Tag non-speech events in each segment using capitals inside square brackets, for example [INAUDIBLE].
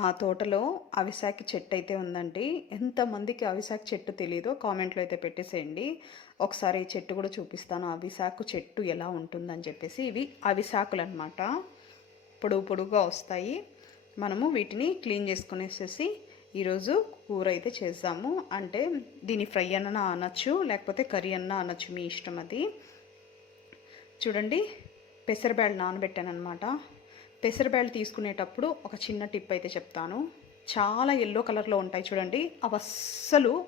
మా తోటలో అవిశాఖ చెట్టు అయితే ఉందండి. ఎంతమందికి అవిశాఖ చెట్టు తెలియదో కామెంట్లో అయితే పెట్టేసేయండి. ఒకసారి చెట్టు కూడా చూపిస్తాను. అవిశాకు చెట్టు ఎలా ఉంటుందని చెప్పేసి ఇవి అవిశాఖలు అనమాట పొడుగు పొడుగుగా వస్తాయి. మనము వీటిని క్లీన్ చేసుకునేసేసి ఈరోజు కూర అయితే చేద్దాము. అంటే దీని ఫ్రై అన్న అనొచ్చు లేకపోతే కర్రీ అన్న అనొచ్చు మీ ఇష్టం అది. చూడండి పెసరబ్యాళ్ళు నానబెట్టాను అనమాట పెసరబ్యాళ్ళు తీసుకునేటప్పుడు ఒక చిన్న టిప్ అయితే చెప్తాను. చాలా ఎల్లో కలర్లో ఉంటాయి చూడండి. అవి అస్సలు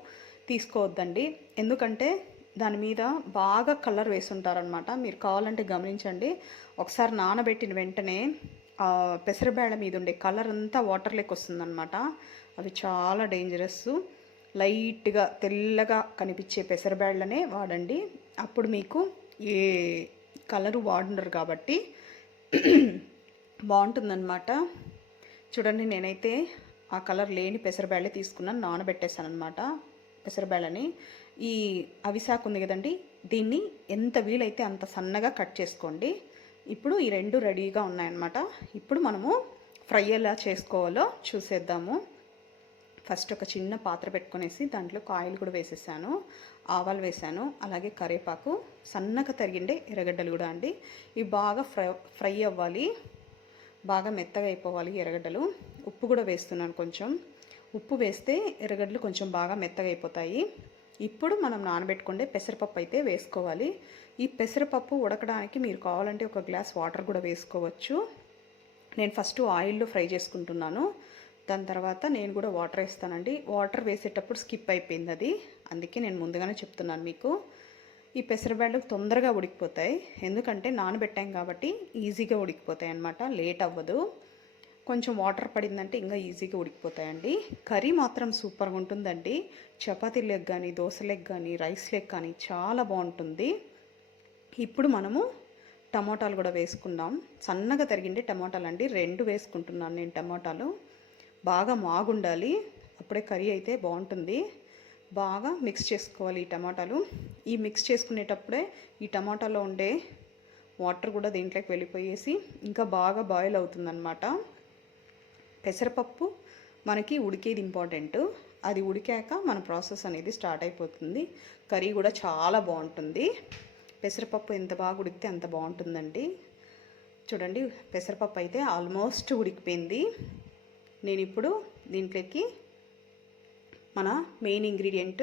తీసుకోవద్దండి. ఎందుకంటే దాని మీద బాగా కలర్ వేసుంటారనమాట మీరు కావాలంటే గమనించండి. ఒకసారి నానబెట్టిన వెంటనే ఆ మీద ఉండే కలర్ అంతా వాటర్ లెక్ వస్తుందన్నమాట. అవి చాలా డేంజరస్ లైట్గా తెల్లగా కనిపించే పెసరబేళ్ళనే వాడండి. అప్పుడు మీకు ఏ కలరు వాడుండరు కాబట్టి బాగుంటుందన్నమాట. చూడండి నేనైతే ఆ కలర్ లేని పెసరబేళ్ళే తీసుకున్నాను. నానబెట్టేశాను అనమాట పెసరబేళ్ళని ఈ అవిసాకు ఉంది కదండి దీన్ని ఎంత వీలైతే అంత సన్నగా కట్ చేసుకోండి. ఇప్పుడు ఈ రెండు రెడీగా ఉన్నాయన్నమాట. ఇప్పుడు మనము ఫ్రై ఎలా చేసుకోవాలో చూసేద్దాము. ఫస్ట్ ఒక చిన్న పాత్ర పెట్టుకునేసి దాంట్లో కాయలు కూడా వేసేసాను. ఆవాలు వేసాను. అలాగే కరివేపాకు. సన్నగా తరిగిండే ఎర్రగడ్డలు కూడా అండి. ఇవి బాగా ఫ్రై ఫ్రై అవ్వాలి. బాగా మెత్తగా అయిపోవాలి ఎర్రగడ్డలు. ఉప్పు కూడా వేస్తున్నాను కొంచెం. ఉప్పు వేస్తే ఎర్రగడ్డలు కొంచెం బాగా మెత్తగా అయిపోతాయి. ఇప్పుడు మనం నానబెట్టుకుంటే పెసరపప్పు అయితే వేసుకోవాలి. ఈ పెసరపప్పు ఉడకడానికి మీరు కావాలంటే ఒక గ్లాస్ వాటర్ కూడా వేసుకోవచ్చు. నేను ఫస్ట్ ఆయిల్లో ఫ్రై చేసుకుంటున్నాను. దాని తర్వాత నేను కూడా వాటర్ వేస్తానండి. వాటర్ వేసేటప్పుడు స్కిప్ అయిపోయింది అది. అందుకే నేను ముందుగానే చెప్తున్నాను మీకు. ఈ పెసరబ్యాండ్లు తొందరగా ఉడికిపోతాయి. ఎందుకంటే నానబెట్టాం కాబట్టి ఈజీగా ఉడికిపోతాయి అన్నమాట లేట్ అవ్వదు. కొంచెం వాటర్ పడిందంటే ఇంకా ఈజీగా ఉడికిపోతాయండి. కర్రీ మాత్రం సూపర్గా ఉంటుందండి. చపాతీ లెగ్ కానీ దోశ లెగ్ కానీ రైస్ లెగ్ కానీ చాలా బాగుంటుంది. ఇప్పుడు మనము టమోటాలు కూడా వేసుకుందాం. సన్నగా తరిగిండే టమోటాలు అండి. రెండు వేసుకుంటున్నాను నేను టమోటాలు. బాగా మాగుండాలి. అప్పుడే కర్రీ అయితే బాగుంటుంది. బాగా మిక్స్ చేసుకోవాలి ఈ టమాటాలు. ఈ మిక్స్ చేసుకునేటప్పుడే ఈ టమాటాలో ఉండే వాటర్ కూడా దీంట్లోకి వెళ్ళిపోయేసి ఇంకా బాగా బాయిల్ అవుతుందన్నమాట. పెసరపప్పు మనకి ఉడికేది ఇంపార్టెంట్ అది ఉడికాక మన ప్రాసెస్ అనేది స్టార్ట్ అయిపోతుంది. కర్రీ కూడా చాలా బాగుంటుంది. పెసరపప్పు ఎంత బాగా ఉడికితే అంత బాగుంటుందండి. చూడండి పెసరపప్పు అయితే ఆల్మోస్ట్ ఉడికిపోయింది. నేను ఇప్పుడు దీంట్లోకి మన మెయిన్ ఇంగ్రీడియంట్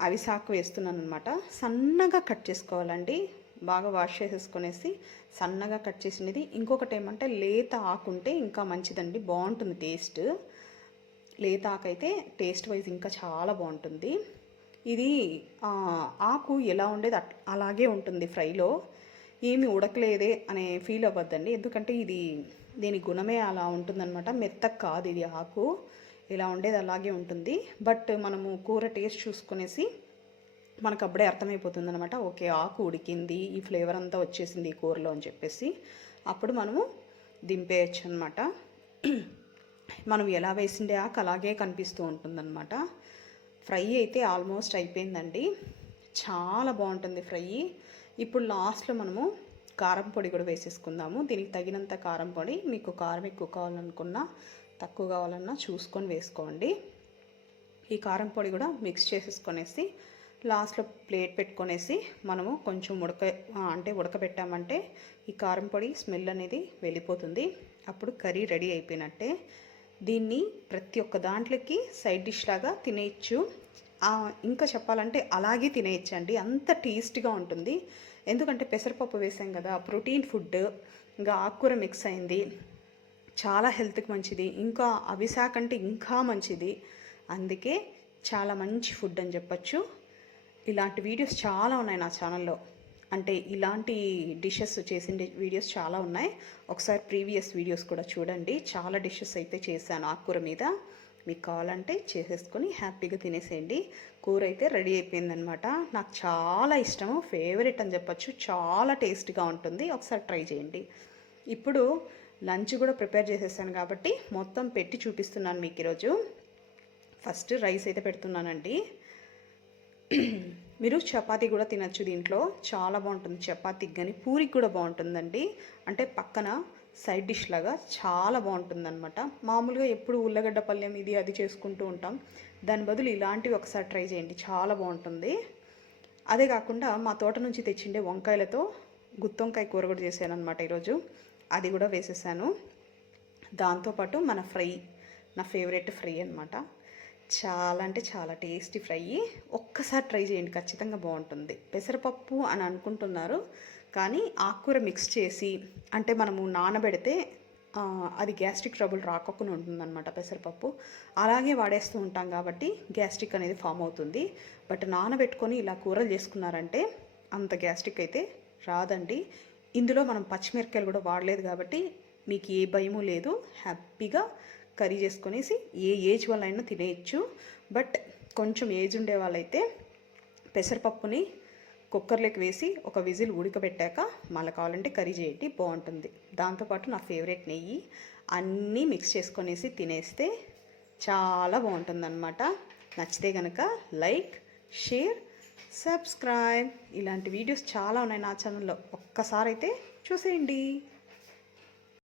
అవిసాకు వేస్తున్నాను అనమాట సన్నగా కట్ చేసుకోవాలండి. బాగా వాష్ చేసేసుకునేసి సన్నగా కట్ చేసినది. ఇంకొకటి ఏమంటే లేత ఆకుంటే ఇంకా మంచిదండి. బాగుంటుంది టేస్ట్ లేత ఆకు అయితే టేస్ట్ వైజ్ ఇంకా చాలా బాగుంటుంది. ఇది ఆకు ఎలా ఉండేది అట్- అలాగే ఉంటుంది ఫ్రైలో. ఏమి ఉడకలేదే అనే ఫీల్ అవ్వద్దండి. ఎందుకంటే ఇది దీని గుణమే అలా ఉంటుందన్నమాట. మెత్తగా కాదు ఇది ఆకు. ఇలా ఉండేది అలాగే ఉంటుంది. బట్ మనము కూర టేస్ట్ చూసుకునేసి మనకు అప్పుడే అర్థమైపోతుంది అనమాట ఓకే ఆకు ఉడికింది ఈ ఫ్లేవర్ అంతా వచ్చేసింది ఈ కూరలో అని చెప్పేసి అప్పుడు మనము దింపేయచ్చు అనమాట మనం ఎలా వేసిండే ఆకు అలాగే కనిపిస్తూ ఉంటుందన్నమాట. ఫ్రై అయితే ఆల్మోస్ట్ అయిపోయిందండి. చాలా బాగుంటుంది ఫ్రై. ఇప్పుడు లాస్ట్లో మనము కారం పొడి కూడా వేసేసుకుందాము. దీనికి తగినంత కారం పొడి మీకు కారం ఎక్కువ కావాలనుకున్నా తక్కువ కావాలన్నా చూసుకొని వేసుకోండి. ఈ కారం పొడి కూడా మిక్స్ చేసేసుకొనేసి లాస్ట్లో ప్లేట్ పెట్టుకొనేసి మనము కొంచెం ఉడక అంటే ఉడకబెట్టామంటే ఈ కారం పొడి స్మెల్ అనేది వెళ్ళిపోతుంది. అప్పుడు కర్రీ రెడీ అయిపోయినట్టే. దీన్ని ప్రతి ఒక్క దాంట్లోకి సైడ్ డిష్ లాగా తినేయచ్చు. ఇంకా చెప్పాలంటే అలాగే తినేయచ్చు అండి అంత టేస్ట్గా ఉంటుంది. ఎందుకంటే పెసరపప్పు వేసాం కదా ప్రోటీన్ ఫుడ్ ఇంకా ఆకుకూర మిక్స్ అయింది. చాలా హెల్త్కి మంచిది. ఇంకా అవిశాఖ అంటే ఇంకా మంచిది. అందుకే చాలా మంచి ఫుడ్ అని చెప్పచ్చు. ఇలాంటి వీడియోస్ చాలా ఉన్నాయి నా ఛానల్లో. అంటే ఇలాంటి డిషెస్ చేసిన వీడియోస్ చాలా ఉన్నాయి. ఒకసారి ప్రీవియస్ వీడియోస్ కూడా చూడండి. చాలా డిషెస్ అయితే చేశాను ఆకుకూర మీద. మీకు కావాలంటే చేసేసుకొని హ్యాపీగా తినేసేయండి. కూర అయితే రెడీ అయిపోయిందనమాట నాకు చాలా ఇష్టము. ఫేవరెట్ అని చెప్పచ్చు. చాలా టేస్ట్గా ఉంటుంది. ఒకసారి ట్రై చేయండి. ఇప్పుడు లంచ్ కూడా ప్రిపేర్ చేసేసాను కాబట్టి మొత్తం పెట్టి చూపిస్తున్నాను మీకు ఈరోజు. ఫస్ట్ రైస్ అయితే పెడుతున్నానండి. [CLEARS THROAT] మీరు చపాతీ కూడా తినచ్చు దీంట్లో. చాలా బాగుంటుంది చపాతీకి కానీ పూరికి కూడా బాగుంటుందండి. అంటే పక్కన సైడ్ డిష్ లాగా చాలా బాగుంటుందన్నమాట. మామూలుగా ఎప్పుడు ఉల్లగడ్డ పల్లెం ఇది అది చేసుకుంటూ ఉంటాం. దాని బదులు ఇలాంటివి ఒకసారి ట్రై చేయండి. చాలా బాగుంటుంది. అదే కాకుండా మా తోట నుంచి తెచ్చిండే వంకాయలతో గుత్తొంకాయ కూర కూడా చేశాను అనమాట ఈరోజు. అది కూడా వేసేసాను. దాంతోపాటు మన ఫ్రై నా ఫేవరెట్ ఫ్రై అనమాట చాలా అంటే చాలా టేస్టీ ఫ్రై. ఒక్కసారి ట్రై చేయండి ఖచ్చితంగా బాగుంటుంది. పెసరపప్పు అని అనుకుంటున్నారు కానీ ఆకుకూర మిక్స్ చేసి అంటే మనము నానబెడితే అది గ్యాస్ట్రిక్ ట్రబుల్ రాకుండా ఉంటుందన్నమాట పెసరపప్పు. అలాగే వాడేస్తూ ఉంటాం కాబట్టి గ్యాస్ట్రిక్ అనేది ఫామ్ అవుతుంది. బట్ నానబెట్టుకొని ఇలా కూరలు చేసుకున్నారంటే అంత గ్యాస్ట్రిక్ అయితే రాదండి. ఇందులో మనం పచ్చిమిరపకాయలు కూడా వాడలేదు కాబట్టి మీకు ఏ భయము లేదు. హ్యాపీగా కర్రీ చేసుకొనేసి ఏ ఏజ్ వాళ్ళైనా తినేయచ్చు. బట్ కొంచెం ఏజ్ ఉండే వాళ్ళైతే పెసరపప్పుని కుక్కర్లోకి వేసి ఒక విజిల్ ఉడకబెట్టాక మళ్ళీ కావాలంటే కర్రీ చేయండి బాగుంటుంది. దాంతోపాటు నా ఫేవరెట్ నెయ్యి అన్నీ మిక్స్ చేసుకొనేసి తినేస్తే చాలా బాగుంటుందన్నమాట. నచ్చితే కనుక లైక్ షేర్ సబ్స్క్రైబ్. ఇలాంటి వీడియోస్ చాలా ఉన్నాయి నా ఛానల్లో. ఒక్కసారి అయితే చూసేయండి.